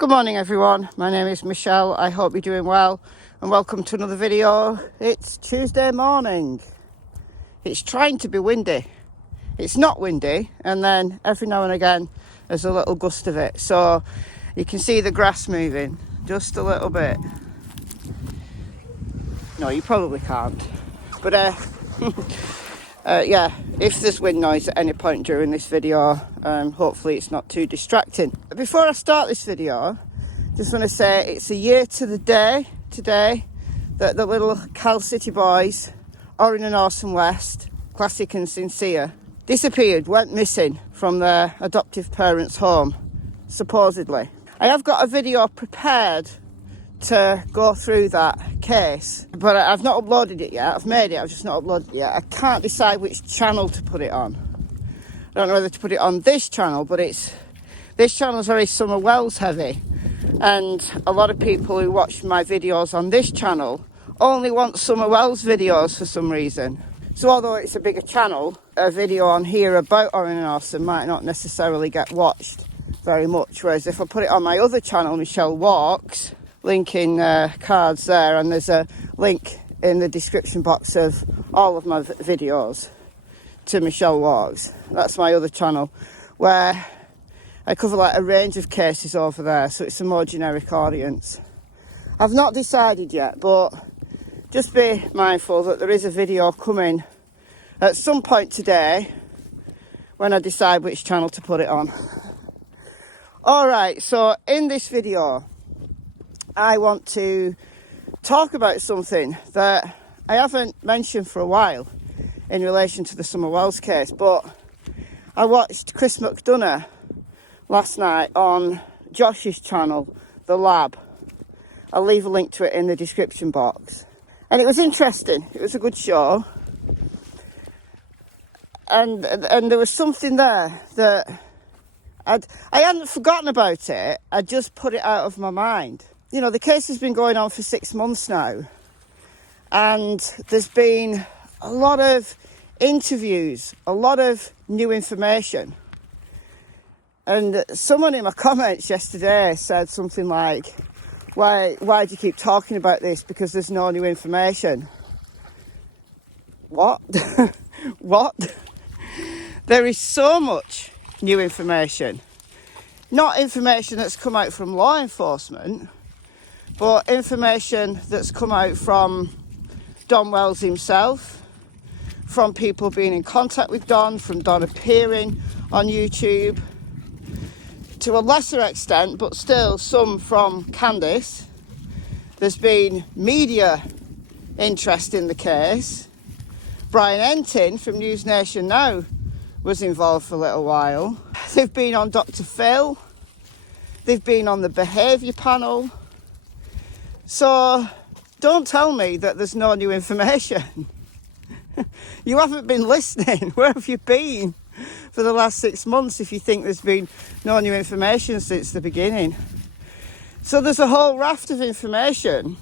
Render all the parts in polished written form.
Good morning everyone, my name is Michelle. I hope you're doing well and welcome to another video. It's Tuesday morning. It's trying to be windy. It's not windy, and then every now and again there's a little gust of it. So you can see the grass moving just a little bit. No, you probably can't. But yeah, if there's wind noise at any point during this video, hopefully it's not too distracting. Before I start this video, just want to say it's a year to the day today that the little Cal City boys, Orin and Orson West, Classic and Sincere, disappeared, went missing from their adoptive parents' home, supposedly. I have got a video prepared to go through that case, but I've not uploaded it yet. I've made it, I've just not uploaded it yet. I can't decide which channel to put it on. I don't know whether to put it on this channel, but this channel is very Summer Wells heavy, and a lot of people who watch my videos on this channel only want Summer Wells videos for some reason. So although it's a bigger channel, a video on here about Orin and Orson might not necessarily get watched very much, whereas if I put it on my other channel, Michelle Walks, link in cards there, and there's a link in the description box of all of my videos to Michelle Walks. That's my other channel where I cover like a range of cases over there, so it's a more generic audience. I've not decided yet, but just be mindful that there is a video coming at some point today when I decide which channel to put it on. Alright, so in this video I want to talk about something that I haven't mentioned for a while in relation to the Summer Wells case, but I watched Chris McDonough last night on Josh's channel, The Lab. I'll leave a link to it in the description box. And it was interesting, it was a good show. And there was something there that I hadn't forgotten about it, I just put it out of my mind. You know, the case has been going on for 6 months now, and there's been a lot of interviews, a lot of new information. And someone in my comments yesterday said something like, why do you keep talking about this, because there's no new information? What? What? There is so much new information. Not information that's come out from law enforcement, but information that's come out from Don Wells himself, from people being in contact with Don, from Don appearing on YouTube, to a lesser extent, but still some from Candice. There's been media interest in the case. Brian Entin from News Nation Now was involved for a little while. They've been on Dr. Phil. They've been on the behaviour panel. So don't tell me that there's no new information. You haven't been listening. Where have you been for the last 6 months if you think there's been no new information since the beginning? So there's a whole raft of information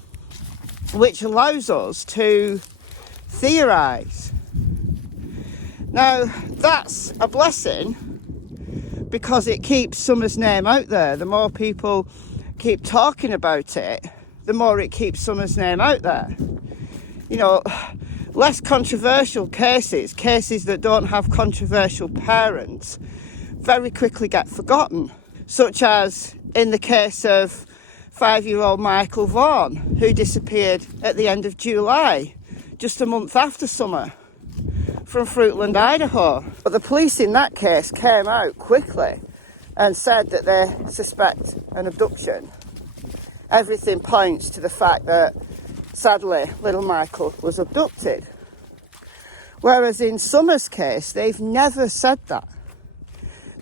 which allows us to theorise. Now, that's a blessing because it keeps Summer's name out there. The more people keep talking about it, the more it keeps Summer's name out there. You know, less controversial cases that don't have controversial parents, very quickly get forgotten. Such as in the case of 5-year-old Michael Vaughan, who disappeared at the end of July, just a month after Summer, from Fruitland, Idaho. But the police in that case came out quickly and said that they suspect an abduction. Everything points to the fact that, sadly, little Michael was abducted. Whereas in Summer's case, they've never said that.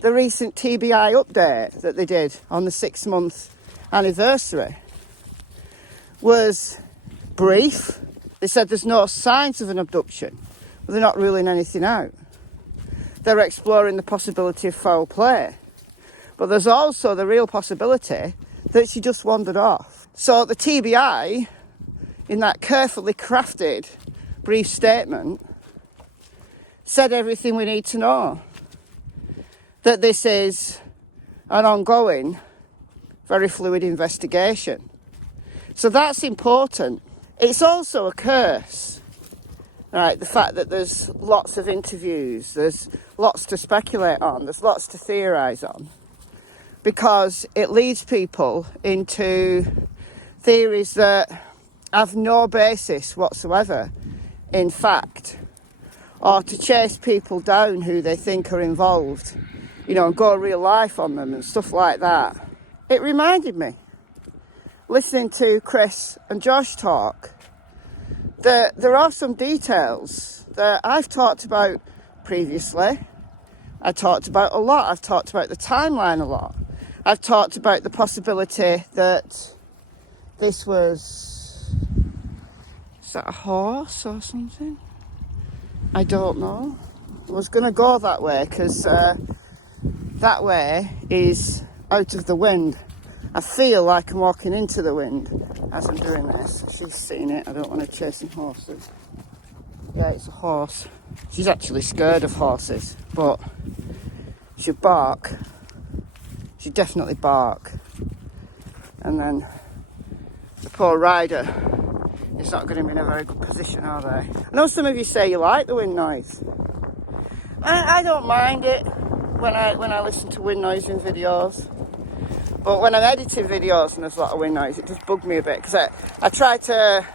The recent TBI update that they did on the 6-month anniversary was brief. They said there's no signs of an abduction, but they're not ruling anything out. They're exploring the possibility of foul play. But there's also the real possibility that she just wandered off. So the TBI, in that carefully crafted brief statement, said everything we need to know. That this is an ongoing very fluid investigation. So that's important. It's also a curse, right? The fact that there's lots of interviews, there's lots to speculate on, there's lots to theorise on, because it leads people into theories that have no basis whatsoever in fact, or to chase people down who they think are involved, you know, and go real life on them and stuff like that. It reminded me, listening to Chris and Josh talk, that there are some details that I've talked about previously. I talked about a lot. I've talked about the timeline a lot. I've talked about the possibility that this was... Is that a horse or something? I don't know. I was going to go that way because that way is out of the wind. I feel like I'm walking into the wind as I'm doing this. She's seen it. I don't want her chasing horses. Yeah, it's a horse. She's actually scared of horses, but she'd bark. She'd definitely bark. And then the poor rider is not going to be in a very good position, are they? I know some of you say you like the wind noise. I don't mind it when I listen to wind noise in videos. But when I'm editing videos and there's a lot of wind noise, it does bug me a bit, because I try to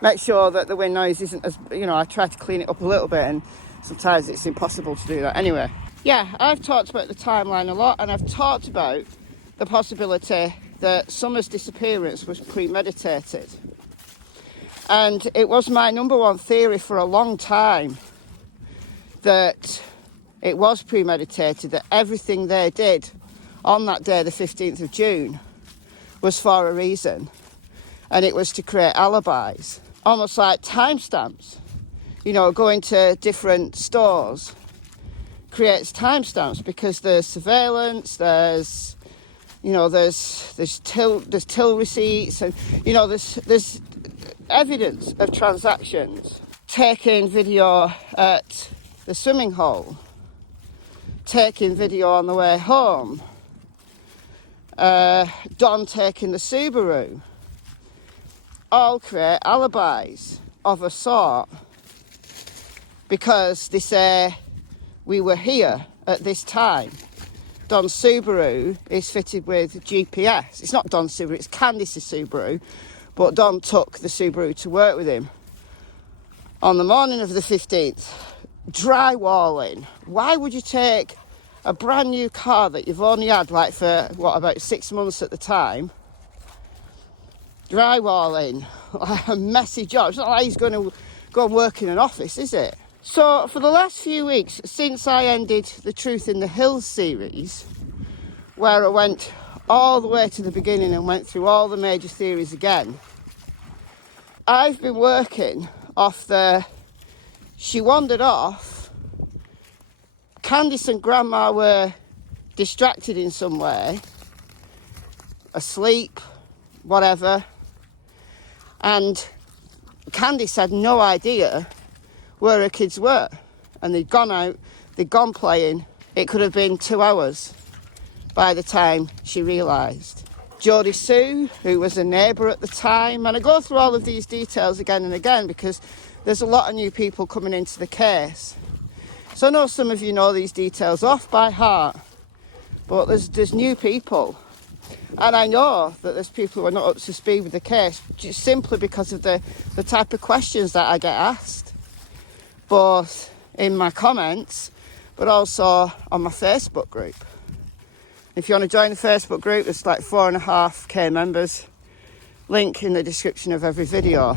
make sure that the wind noise isn't as, you know, I try to clean it up a little bit, and sometimes it's impossible to do that. Anyway, yeah, I've talked about the timeline a lot, and I've talked about the possibility that Summer's disappearance was premeditated. And it was my number one theory for a long time that it was premeditated, that everything they did on that day, the 15th of June, was for a reason. And it was to create alibis, almost like timestamps. You know, going to different stores creates timestamps, because there's surveillance, there's, you know, there's till receipts, and, you know, there's evidence of transactions. Taking video at the swimming hole, taking video on the way home, Don taking the Subaru, all create alibis of a sort, because they say we were here at this time. Don's Subaru is fitted with GPS. It's not Don's Subaru, it's Candice's Subaru, but Don took the Subaru to work with him on the morning of the 15th. Drywalling. Why would you take a brand new car that you've only had like for about 6 months at the time? Drywalling, like a messy job. It's not like he's going to go and work in an office, is it? So for the last few weeks, since I ended the Truth in the Hills series, where I went all the way to the beginning and went through all the major theories again, I've been working off she wandered off, Candice and Grandma were distracted in some way, asleep, whatever, and Candice had no idea where her kids were, and they'd gone out, they'd gone playing. It could have been 2 hours by the time she realised. Jodie Sue, who was a neighbour at the time, and I go through all of these details again and again because there's a lot of new people coming into the case. So I know some of you know these details off by heart, but there's new people. And I know that there's people who are not up to speed with the case, just simply because of the type of questions that I get asked, both in my comments, but also on my Facebook group. If you want to join the Facebook group, there's like 4.5k members. Link in the description of every video.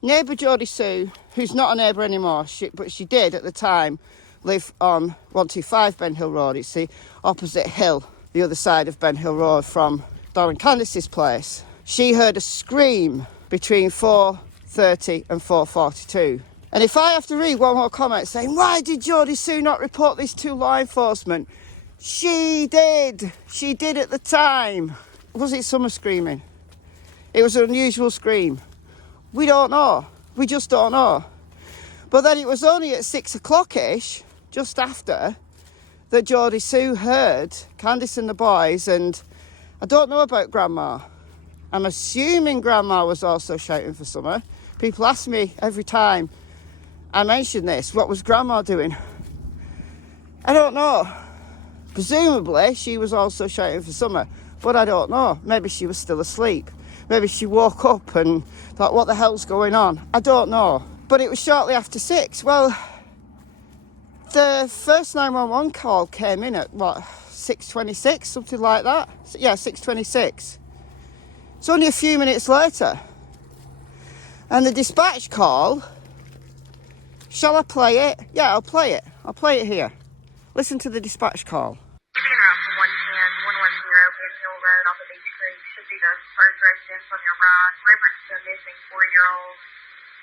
Neighbour Jodie Sue, who's not a neighbour anymore, but she did at the time live on 125 Ben Hill Road. It's the opposite hill, the other side of Ben Hill Road from Don and Candice's place. She heard a scream between 4:30 and 4:42. And if I have to read one more comment saying, why did Jodie Sue not report this to law enforcement? She did. She did at the time. Was it Summer screaming? It was an unusual scream. We don't know. We just don't know. But then it was only at 6 o'clock-ish, just after, that Jodie Sue heard Candice and the boys and I don't know about Grandma. I'm assuming Grandma was also shouting for Summer. People ask me every time I mention this, what was Grandma doing? I don't know. Presumably, she was also shouting for Summer, but I don't know. Maybe she was still asleep. Maybe she woke up and thought, what the hell's going on? I don't know. But it was shortly after 6. Well, the first 911 call came in at, 6:26, something like that? Yeah, 6:26. It's only a few minutes later. And the dispatch call, shall I play it? Yeah, I'll play it. I'll play it here. Listen to the dispatch call. Being around for 110 Ben Hill Road off of East Creek should be the first residence on your right. Reference to a missing 4-year-old.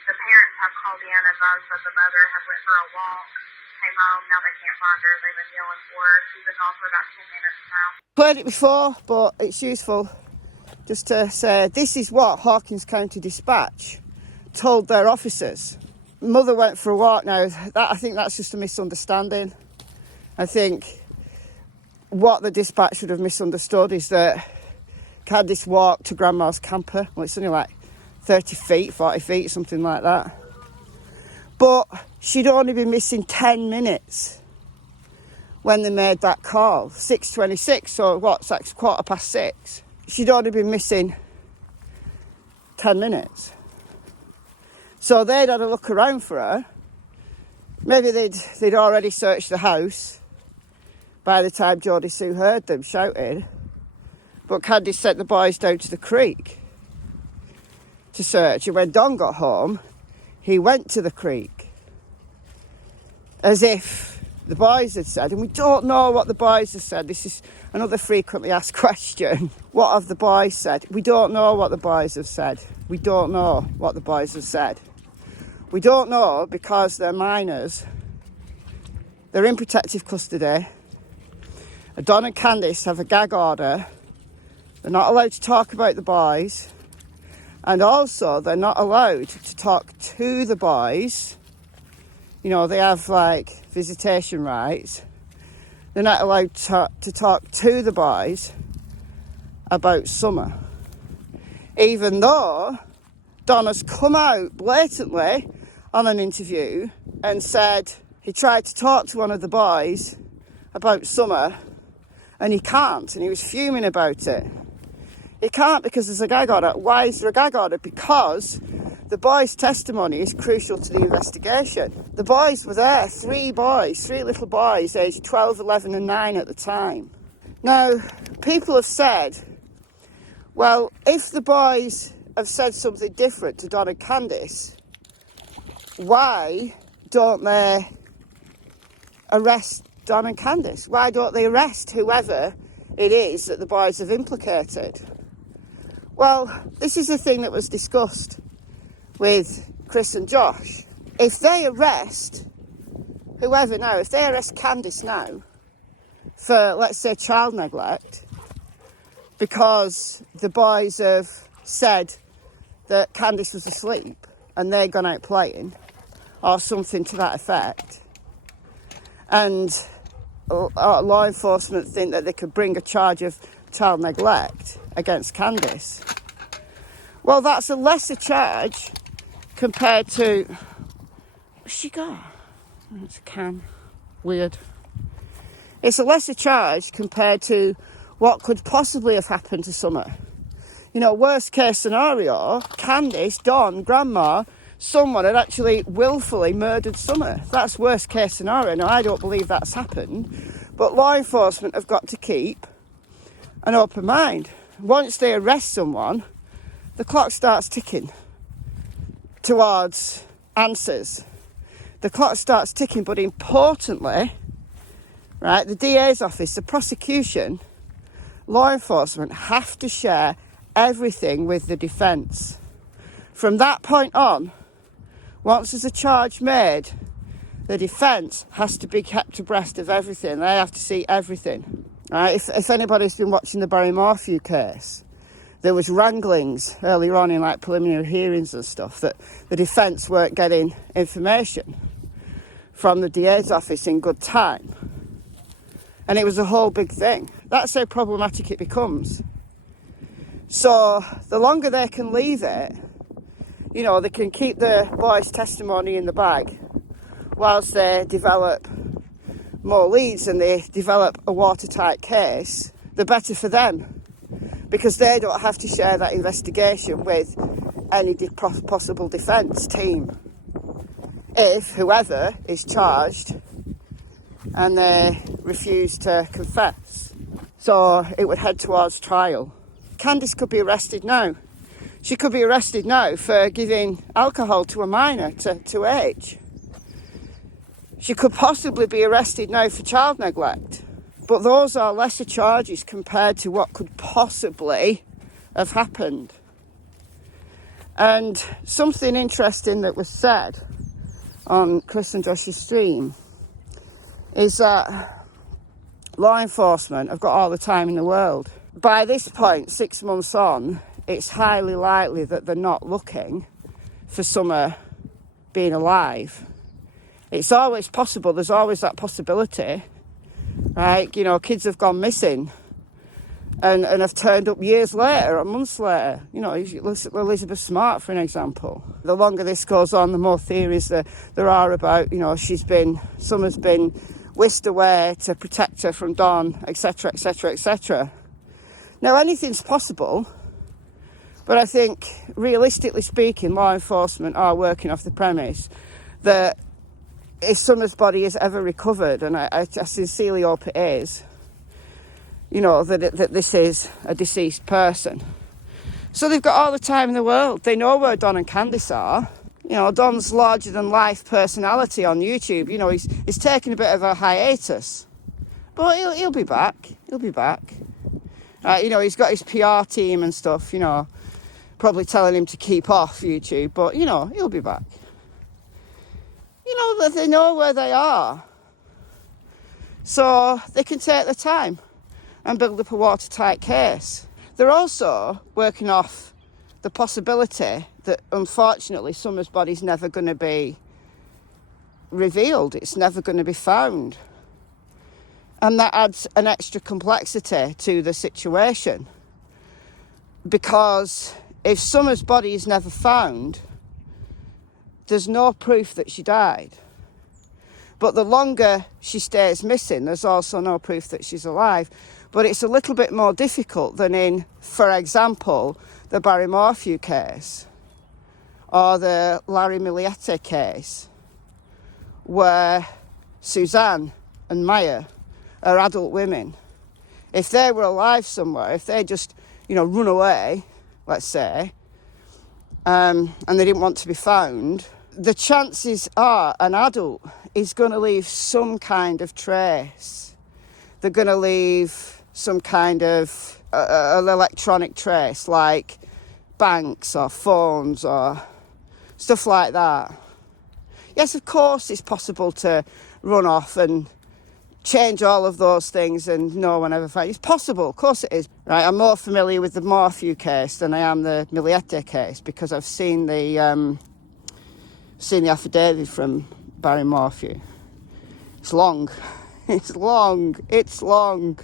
The parents have called in and advised that the mother had went for a walk, came home, now they can't find her. They've been yelling for her. She's been gone for about 10 minutes now. Played it before, but it's useful just to say this is what Hawkins County Dispatch told their officers. Mother went for a walk now. I think that's just a misunderstanding. I think what the dispatch should have misunderstood is that Candice walked to Grandma's camper. Well, it's only like 30 feet, 40 feet, something like that. But she'd only been missing 10 minutes when they made that call. 6:26, so what's that, 6:15. She'd only been missing 10 minutes. So they'd had a look around for her. Maybe they'd already searched the house by the time Jodie Sue heard them shouting. But Candice sent the boys down to the creek to search. And when Don got home, he went to the creek. As if the boys had said, and we don't know what the boys have said. This is another frequently asked question. What have the boys said? We don't know what the boys have said. We don't know what the boys have said. We don't know because they're minors. They're in protective custody. Don and Candice have a gag order. They're not allowed to talk about the boys. And also, they're not allowed to talk to the boys. You know, they have, visitation rights. They're not allowed to talk to the boys about Summer. Even though Don has come out blatantly on an interview and said he tried to talk to one of the boys about Summer and he can't, and he was fuming about it. He can't because there's a gag order. Why is there a gag order? Because the boys' testimony is crucial to the investigation. The boys were there, 3 little boys, aged 12, 11 and 9 at the time. Now, people have said, well, if the boys have said something different to Don and Candice, why don't they arrest Don and Candice? Why don't they arrest whoever it is that the boys have implicated? Well, this is the thing that was discussed with Chris and Josh. If they arrest whoever now, if they arrest Candice now for, let's say, child neglect, because the boys have said that Candice was asleep and they'd gone out playing, or something to that effect, and law enforcement think that they could bring a charge of child neglect against Candice, well, that's a lesser charge compared to... What's she got? It's a can. Weird. It's a lesser charge compared to what could possibly have happened to Summer. You know, worst case scenario, Candice, Don, Grandma, someone had actually willfully murdered Summer. That's worst case scenario. Now, I don't believe that's happened, but law enforcement have got to keep an open mind. Once they arrest someone, the clock starts ticking towards answers. The clock starts ticking, but importantly, right, the DA's office, the prosecution, law enforcement have to share everything with the defence. From that point on, once there's a charge made, the defence has to be kept abreast of everything. They have to see everything. Right? If anybody's been watching the Barry Morphew case, there was wranglings earlier on in preliminary hearings and stuff that the defence weren't getting information from the DA's office in good time. And it was a whole big thing. That's how problematic it becomes. So the longer they can leave it, you know, they can keep the boy's testimony in the bag whilst they develop more leads and they develop a watertight case, the better for them, because they don't have to share that investigation with any possible defence team if whoever is charged and they refuse to confess. So it would head towards trial. Candice could be arrested now. She could be arrested now for giving alcohol to a minor to age. She could possibly be arrested now for child neglect. But those are lesser charges compared to what could possibly have happened. And something interesting that was said on Chris and Josh's stream is that law enforcement have got all the time in the world. By this point, 6 months on, it's highly likely that they're not looking for Summer being alive. It's always possible, there's always that possibility, right? You know, kids have gone missing and have turned up years later or months later. You know, look at Elizabeth Smart, for an example. The longer this goes on, the more theories there are about, you know, Summer's been whisked away to protect her from Don, etc., etc., etc. Now, anything's possible, but I think, realistically speaking, law enforcement are working off the premise that if Summer's body is ever recovered, and I sincerely hope it is, you know, that this is a deceased person. So they've got all the time in the world. They know where Don and Candice are. You know, Don's larger-than-life personality on YouTube, you know, he's taking a bit of a hiatus. But he'll be back. He'll be back. You know, he's got his PR team and stuff, you know, probably telling him to keep off YouTube. But, you know, he'll be back. You know, that they know where they are. So they can take their time and build up a watertight case. They're also working off the possibility that, unfortunately, Summer's body's never going to be revealed. It's never going to be found. And that adds an extra complexity to the situation. Because if Summer's body is never found, there's no proof that she died. But the longer she stays missing, there's also no proof that she's alive. But it's a little bit more difficult than in, for example, the Barry Morphew case or the Larry Miliete case, where Suzanne and Maya are adult women. If they were alive somewhere, if they just, you know, run away, let's say, and they didn't want to be found, the chances are an adult is going to leave some kind of trace. They're going to leave some kind of an electronic trace, like banks or phones or stuff like that. Yes, of course, it's possible to run off and change all of those things and no one ever finds. It's possible, of course it is. Right, I'm more familiar with the Morphew case than I am the Miliete case because I've seen the affidavit from Barry Morphew. It's long. It's long.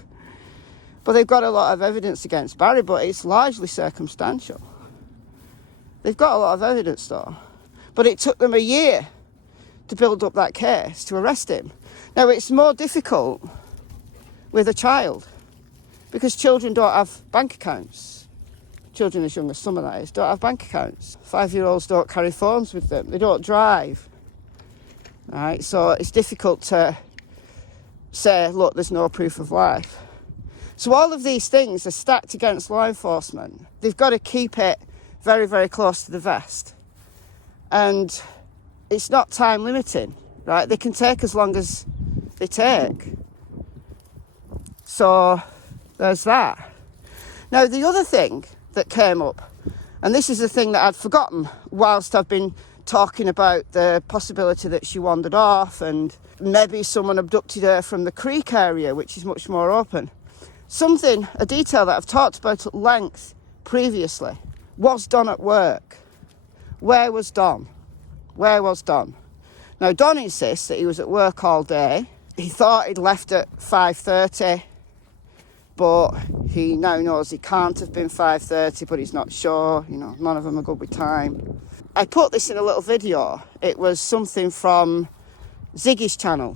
But they've got a lot of evidence against Barry, but it's largely circumstantial. They've got a lot of evidence though. But it took them a year to build up that case, to arrest him. Now, it's more difficult with a child because children don't have bank accounts. Children as young as Summer, that is, don't have bank accounts. 5-year-olds don't carry phones with them. They don't drive. Right? So it's difficult to say, look, there's no proof of life. So all of these things are stacked against law enforcement. They've got to keep it very, very close to the vest. And it's not time limiting, right? They can take as long as they take. So there's that. Now, the other thing that came up, and this is the thing that I'd forgotten whilst I've been talking about the possibility that she wandered off and maybe someone abducted her from the creek area, which is much more open. A detail that I've talked about at length previously. Was Don at work? Where was Don? Now, Don insists that he was at work all day. He thought he'd left at 5:30, but he now knows he can't have been 5:30, but he's not sure. You know, none of them are good with time. I put this in a little video. It was something from Ziggy's channel.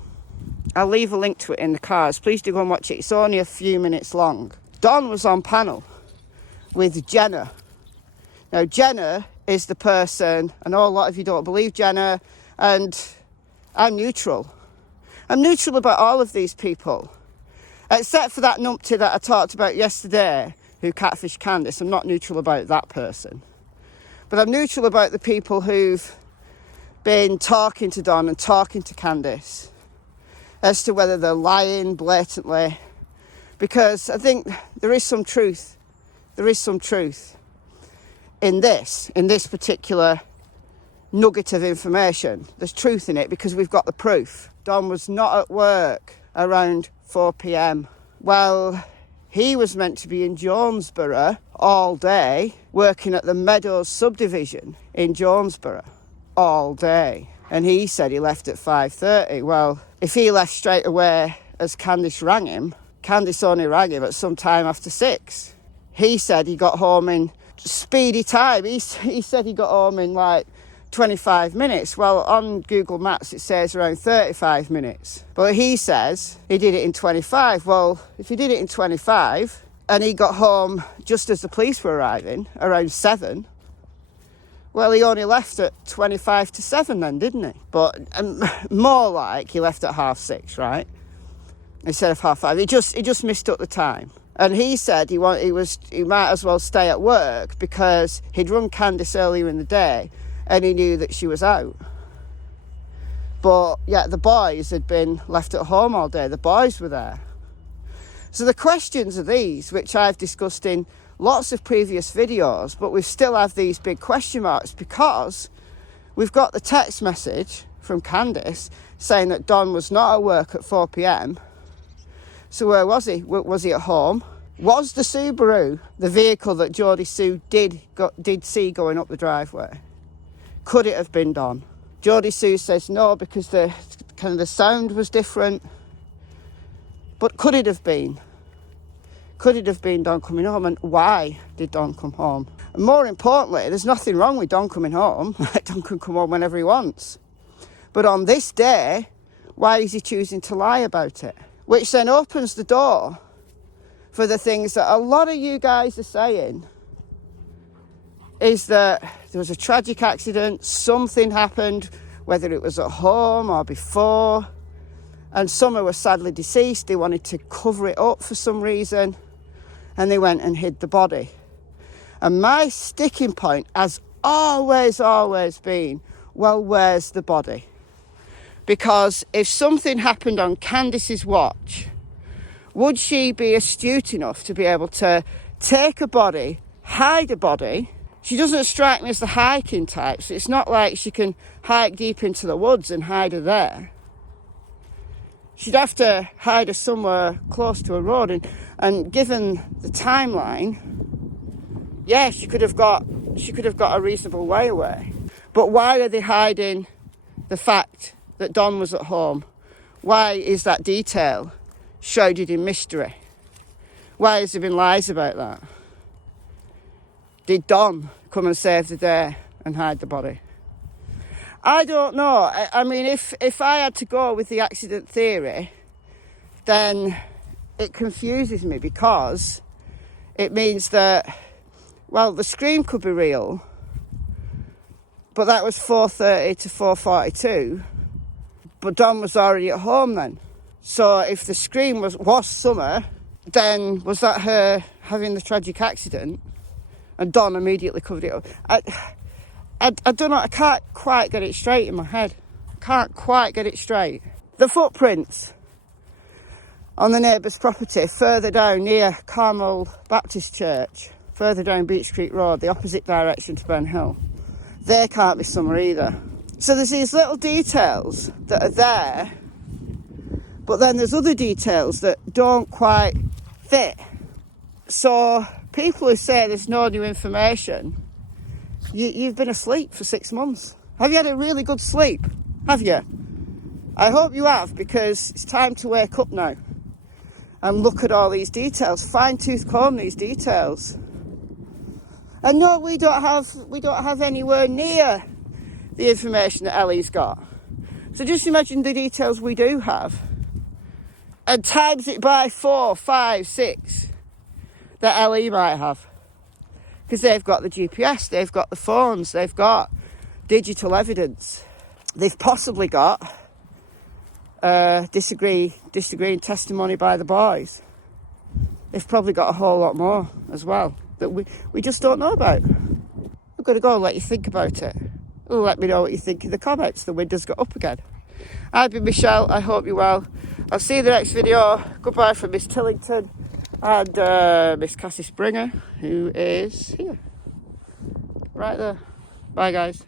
I'll leave a link to it in the cards. Please do go and watch it. It's only a few minutes long. Don was on panel with Jenna. Now, Jenna is the person, I know a lot of you don't believe Jenna, and I'm neutral. I'm neutral about all of these people. Except for that numpty that I talked about yesterday, who catfished Candice. I'm not neutral about that person. But I'm neutral about the people who've been talking to Don and talking to Candice as to whether they're lying blatantly. Because I think there is some truth. There is some truth in this particular nugget of information. There's truth in it because we've got the proof. Don was not at work around 4 p.m. Well, he was meant to be in Jonesborough all day, working at the Meadows subdivision in Jonesborough all day. And he said he left at 5:30. Well, if he left straight away as Candice rang him, Candice only rang him at some time after 6. He said he got home in speedy time. He said he got home in like 25 minutes. Well, on Google Maps it says around 35 minutes. But he says he did it in 25. Well, if he did it in 25 and he got home just as the police were arriving, around 7, well, he only left at 25 to 7 then, didn't he? But more like he left at 6:30, right? Instead of 5:30. He just missed up the time. And he said he might as well stay at work because he'd run Candice earlier in the day and he knew that she was out. But yeah, the boys had been left at home all day. The boys were there. So the questions are these, which I've discussed in lots of previous videos, but we still have these big question marks because we've got the text message from Candice saying that Don was not at work at 4 p.m. So where was he? Was he at home? Was the Subaru the vehicle that Geordie Sue did see going up the driveway? Could it have been Don? Geordie Sue says no because the sound was different. But could it have been? Could it have been Don coming home? And why did Don come home? And more importantly, there's nothing wrong with Don coming home. Don can come home whenever he wants. But on this day, why is he choosing to lie about it? Which then opens the door for the things that a lot of you guys are saying is that there was a tragic accident, something happened, whether it was at home or before, and Summer was sadly deceased. They wanted to cover it up for some reason, and they went and hid the body. And my sticking point has always been, well, where's the body? Because if something happened on Candice's watch, would she be astute enough to be able to take a body, hide a body? She doesn't strike me as the hiking type, so it's not like she can hike deep into the woods and hide her there. She'd have to hide her somewhere close to a road, and given the timeline, yeah, she could have got a reasonable way away. But why are they hiding the fact that Don was at home? Why is that detail shrouded in mystery? Why has there been lies about that? Did Don come and save the day and hide the body? I don't know. I mean, if I had to go with the accident theory, then it confuses me because it means that, well, the scream could be real, but that was 4:30 to 4:42, but Don was already at home then. So if the scream was Summer, then was that her having the tragic accident and Don immediately covered it up? I don't know, I can't quite get it straight in my head. Can't quite get it straight. The footprints on the neighbour's property further down near Carmel Baptist Church, further down Beach Creek Road, the opposite direction to Ben Hill, they can't be Summer either. So there's these little details that are there, but then there's other details that don't quite fit. So people who say there's no new information, you've been asleep for 6 months. Have you had a really good sleep? Have you? I hope you have, because it's time to wake up now. and look at all these details, fine-tooth comb these details. And no, we don't have anywhere near the information that Ellie's got. So just imagine the details we do have, and times it by 4, 5, 6 that Ellie might have. Because they've got the GPS, they've got the phones, they've got digital evidence. They've possibly got disagreeing testimony by the boys. They've probably got a whole lot more as well that we just don't know about. I'm going to go and let you think about it. Let me know what you think in the comments. The window's got up again. I've been Michelle. I hope you're well. I'll see you in the next video. Goodbye from Miss Tillington and Miss Cassie Springer, who is here. Right there. Bye, guys.